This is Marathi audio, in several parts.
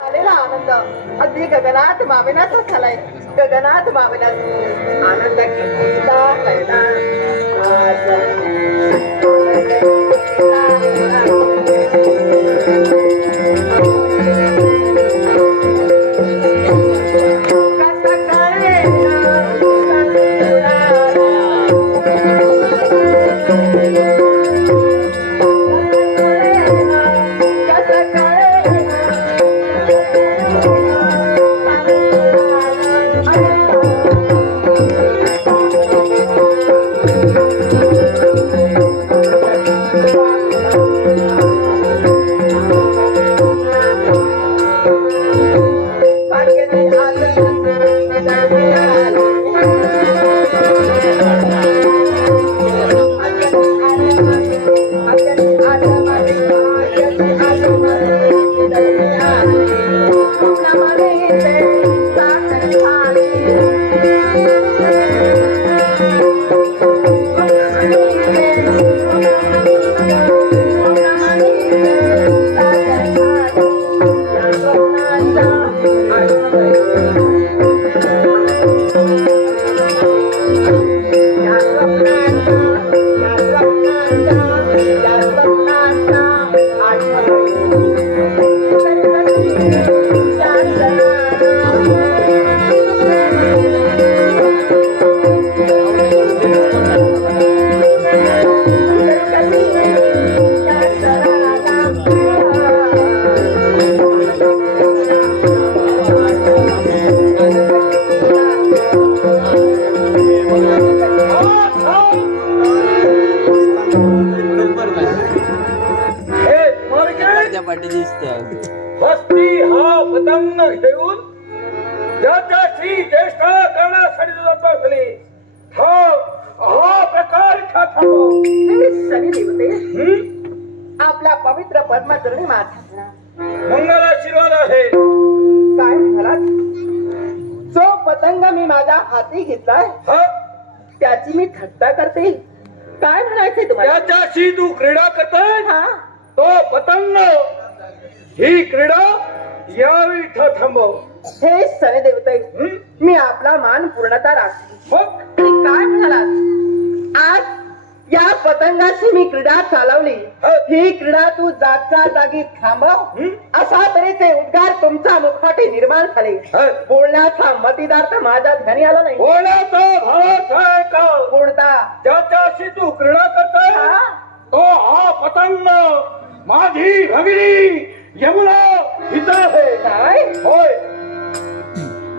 आलेला आनंद. अगदी गगनात मावेनाचा झालाय. गगनात मावेनाचा आनंद घेतला पाठी दिसत हस्ती हा पतंग घेऊन ज्याच्याशी चेष्टा करण्यासाठी जात असले हा हा प्रकार. हे देवते हं? आपल्या पवित्र पद्माचरणी माझा मंगल आशीर्वाद आहे. काय म्हणालात जो पतंग मी माझ्या हाती घेतलाय हा? त्याची मी थट्टा करते. काय म्हणायचंय तुम्हाला? त्याच्याशी तू क्रीडा करतोय? हा. तो पतंग ही क्रीडा यावी इथं थांबव. हे शनी देवते? मी आपला मान पूर्णता राखते. मग? आणि काय म्हणालात? आज या पतंगाची मी क्रीडा चालवली. ही? क्रीडा तू जागच्या जागी थांबव? अशा तऱ्हेचे उद्गार तुमच्या मुखाटी निर्माण झाले. बोलण्याचा मतिदार्थ माझ्या ध्यानी आला नाही. भावाचा आहे का? कोणता? ज्याच्याशी तू क्रीडा करतोय? तो हा पतंग माझी भगिनी. यमुना आहे काय होय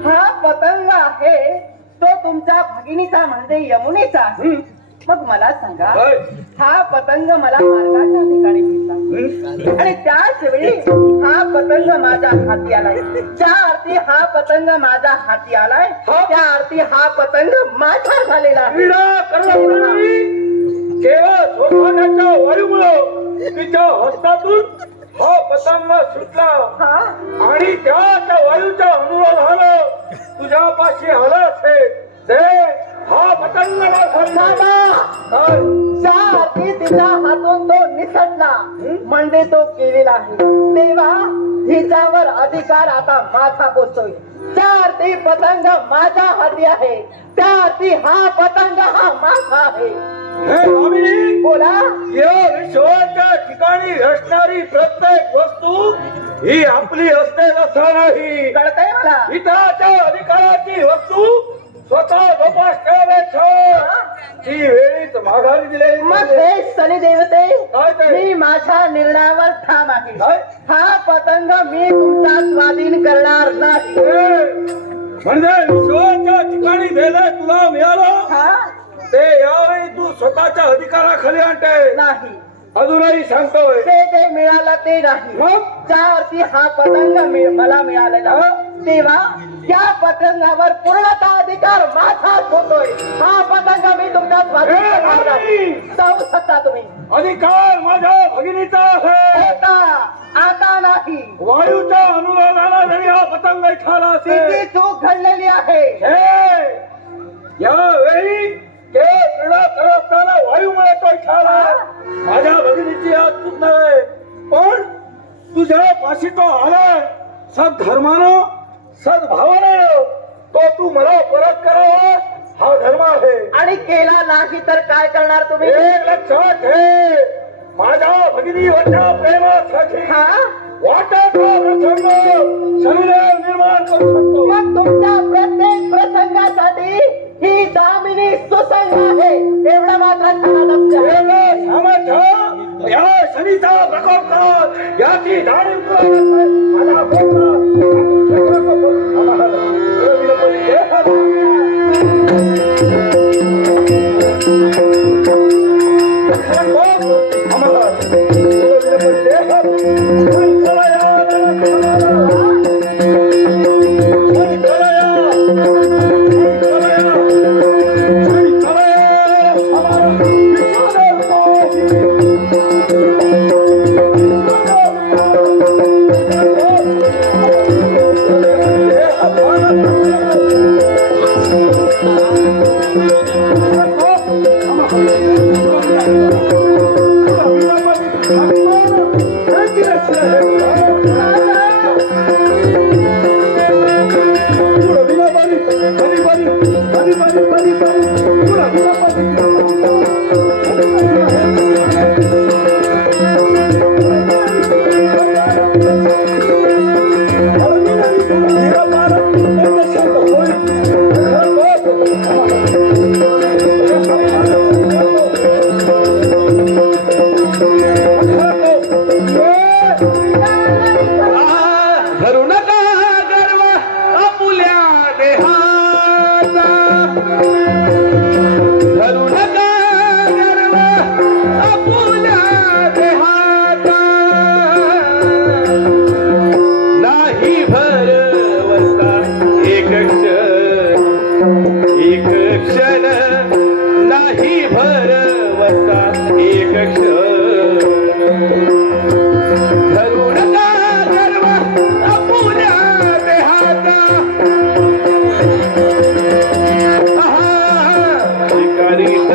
हा पतंग आहे तो तुमच्या भगिनीचा म्हणजे यमुनेचा. हं? मग मला सांगा. हा पतंग मला मार्गाच्या ठिकाणी भेटला? आणि त्याच वेळी हा पतंग माझ्या हाती आलाय ज्या अर्थी हा पतंग माझ्या हाती आलाय? त्या अर्थी हा पतंग माझा झालेला केवळ वायूमुळं तिच्या हस्तातून हा पतंग सुटला. हा? आणि त्याच्या वायूच्या अनुरोधानं तुझ्यापाशी आला असेल. ते हा पतंग तिच्या हातून तो निसटला म्हणजे तो केलेला आहे. तेव्हा हिच्यावर अधिकार आता माझा पोचतोय. त्या अर्थी पतंग माझ्या हाती आहे त्या अर्थी हा पतंग हा माझा आहे. हे बोला. या विश्वाच्या ठिकाणी असणारी प्रत्येक वस्तू ही आपली असते असं नाही कळतंय मला. इतराच्या अधिकाराची वस्तू स्वतः जोपास ठेवायचं ती वेळीच माघारी दिलेली मग. हे शनी देवते काय ते? मी माझ्या निर्णयावर ठाम आहे. काय? हा पतंग मी तुमचा स्वाधीन करणार नाही. म्हणजे ठिकाणी तुला मिळालं? हा? ते यावेळी तू स्वतःच्या अधिकाराखाली आणते. नाही. अजूनही सांगतोय ते जे मिळालं ते नाही. मग? ज्या अर्थी हा पतंग मला मिळालेला. तेव्हा या पतंगावर पूर्णता अधिकार माझाच होतोय. हा पतंग मी तुमच्या हे करणार नाही. जाऊ शकता तुम्ही. अधिकार माझ्या भगिनीचा आहे. आता आता नाही. वायूच्या अनुरोधाला जरी हा पतंग ठाला तिची असेल चूक घडलेली आहे. हे! यावेळी केवळ क्रीडा करत असताना वायूमुळे तो ठाला माझ्या भगिनीची आज नाही पण तुझ्या पाशी तो आलाय. सद्धर्मानं सद्भावानं तो तू मला परत करावा हा धर्म आहे. आणि केला नाही तर काय करणार तुम्ही? एक लक्षात ठेव माझ्या भगिनीवरच्या प्रेमासाठी. हा? वाटत प्रसंग शरीर निर्माण करू शकतो. मग तुमच्या प्रत्येक प्रसंगासाठी ही दामिनी सुसंग आहे. एवढं मात्र शनीचा प्रकोप कर याची जाणीव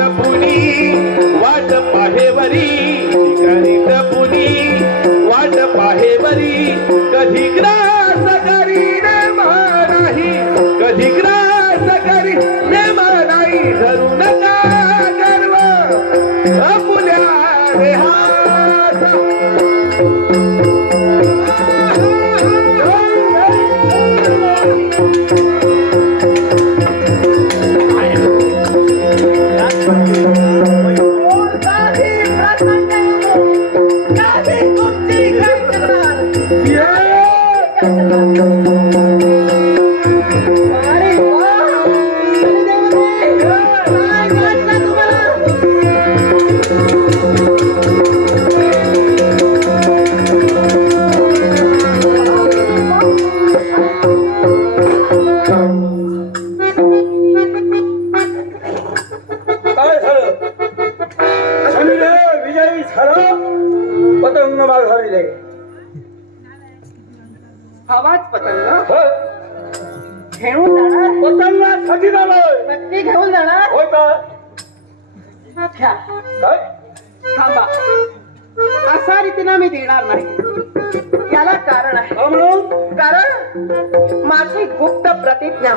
टपुनी वाट पाहेवरी शिकारी टपुनी वाट पाहेवरी कधी ग्रास करी ने नाही कधी ग्रास करी ने नाही धरू नका. माघारीले आवाज पतंग घेऊन जाणार? पतंगासाठी झालं नक्की घेऊन जाणार? होय का? घ्या काय? थांबा. असा रीतीनं मी देणार नाही. याला कारण आहे. म्हणून? कारण माझी गुप्त प्रतिज्ञा.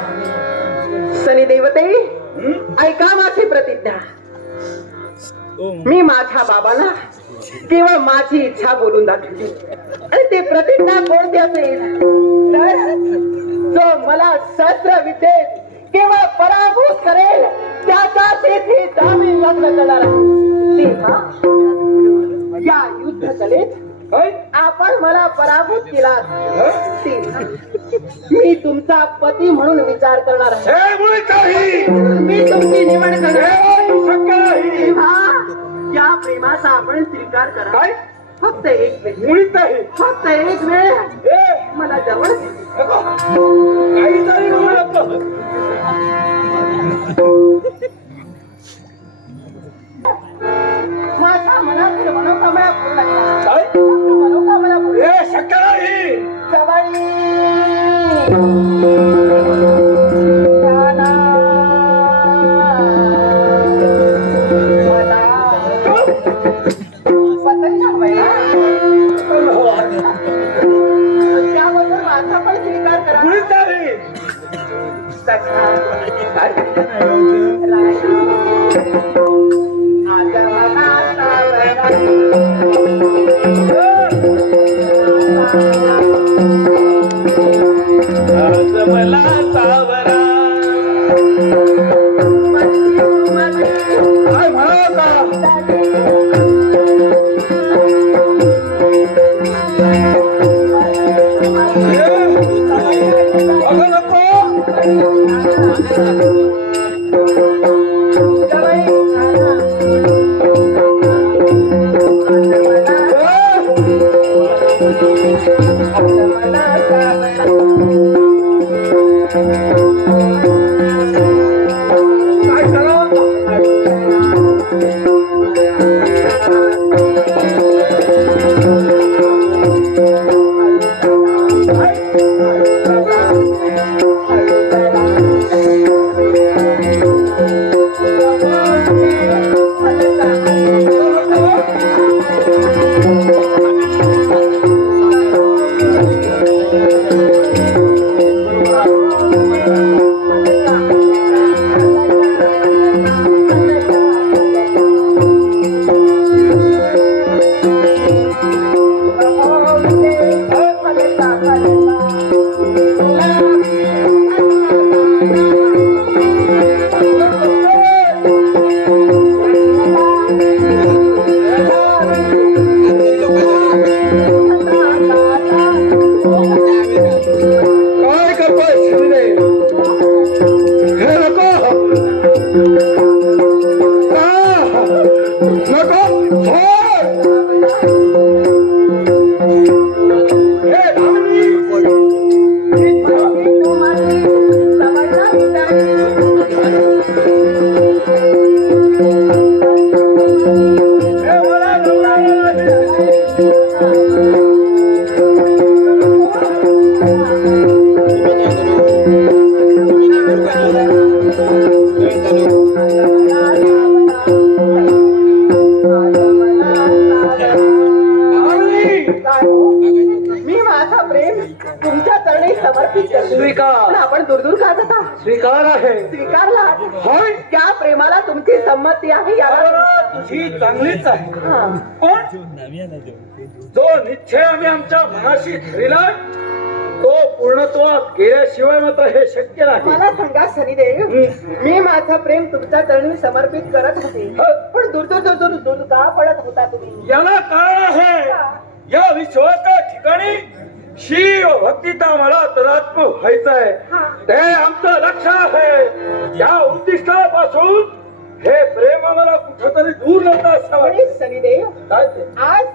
शनी देवते हं? ऐका माझी प्रतिज्ञा. मी माझ्या बाबाला केवळ माझी इच्छा बोलून दाखवली. आणि ती प्रतिज्ञा कोणती असेल? तर जो मला शस्त्र विद्येत केवळ पराभूत करेल त्याचाच येथे दामी लग्न करणार या युद्ध कलेत आपण मला पराभूत केला मी तुमचा पती म्हणून विचार करणार आहे. प्रेमाचा आपण स्वीकार करा काय फक्त एक वेळ मुळीच नाही फक्त एक वेळ मला जवळ. नको. नको. माझ्या काय म्हणा मनाशी धरिला तो पूर्णत्वात गेल्याशिवाय मात्र हे शक्य नाही. मला सांगा शनिदेव मी माझं प्रेम तुमच्या चरणी समर्पित करत होते. पण दूर दूर दूर दूर दूर का पडत होता तुम्ही? याला कारण आहे या विश्वाच्या ठिकाणी शिव भक्तीचा मला तदात्म व्हायचं आहे. हा. ते आमचं लक्ष आहे. या उद्दिष्टापासून हे प्रेम आम्हाला कुठंतरी दूर नव्हतं असावं आणि शनिदेव काय ते? आज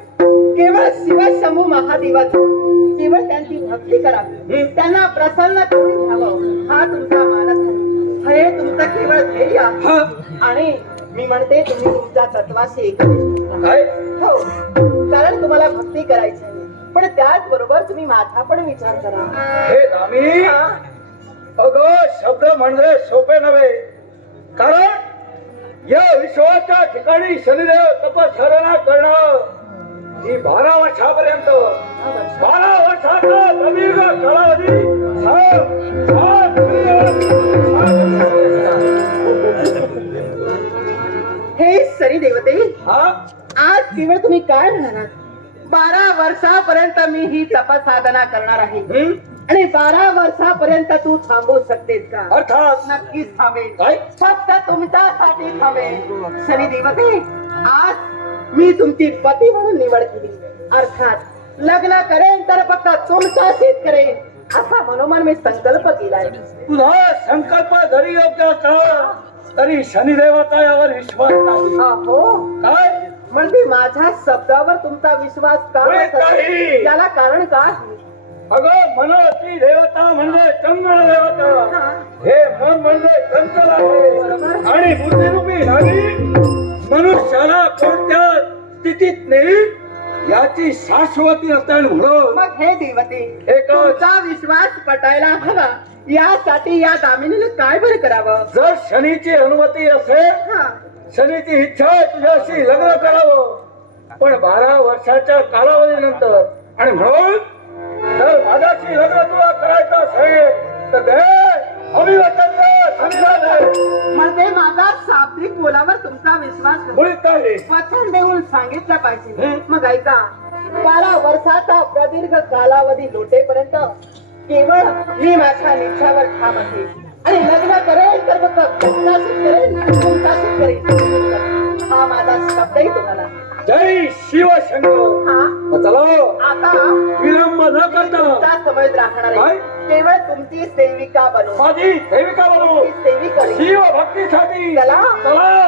केवळ शिवशंभू महादेवाचं केवळ त्यांची भक्ती करावी हं. त्यांना प्रसन्न करून घ्यावं हा तुमचा मानस आहे हे तुमचं केवळ ध्येय आहे. हा, आणि मी म्हणते तुम्ही तुमच्या तत्वाशी एकनिष्ठ राहा. काय हो कारण तुम्हाला भक्ती करायची आहे पण त्याचबरोबर तुम्ही माझा पण विचार करा हे दामी हा. अगं शब्द म्हणजे सोपे नव्हे कारण या विश्वाच्या ठिकाणी शनिदेव तपश्चर्या करणं ही बारा वर्षापर्यंत. बारा वर्षाचा प्रदीर्घ कालावधी. हे सरी देवते हा आज केवळ तुम्ही काय म्हणालात? बारा वर्षापर्यंत मी ही तपसाधना करणार आहे. बारा वर्षापर्यंत तू थांबू शकतेस का? अर्थात नक्कीच थांबेल फक्त तुमच्यासाठी थांबेल शनी देवते आज मी तुमची पती म्हणून निवड केली. अर्थात लग्न करेन तर फक्त तुमच्याशीच करेन. असा मनोमन मी संकल्प केलाय. तुझा संकल्प जरी योग्य असला तरी शनिदेवाचा यावर विश्वास नाही. अहो काय? म्हणजे माझ्या शब्दावर तुमचा विश्वास का. त्याला कारण का? अगं मनाची देवता म्हणजे चंद्र देवता. हे मन म्हणजे चंचल आहे. आणि बुद्धिरूपी नागी मनुष्याला कोणत्या स्थितीत नेईल याची शाश्वती असते म्हणून मग हे देवते? तुमचा विश्वास पटायला हवा. यासाठी या दामिनीने काय बरं करावं? जर शनीची अनुमती असेल हा. शनीची इच्छा आहे तुझ्याशी लग्न करावं. पण बारा वर्षाच्या कालावधीनंतर आणि म्हणून जर माझ्याशी लग्न तुला करायचं हे, तर दे. अभिवचन संविधान माझा शाब्दिक बोलावर तुमचा विश्वास नाही. मुळीत काय वचन देऊन सांगितलं पाहिजे? मग ऐका. बारा वर्षाचा प्रदीर्घ कालावधी लोटेपर्यंत केवळ मी माझ्या निश्चावर ठाम असेल आणि लग्न करेल तर फक्त करेल करेल हा माझा शब्दही तुम्हाला. जय शिवशंकर हा? चला. आता? विलंब न करता. तुमचा समज काय? आहे. केवळ तुमची सेविका बनवू माझी सेविका बनव ती सेविका. शिव भक्तीसाठी. चला. चला.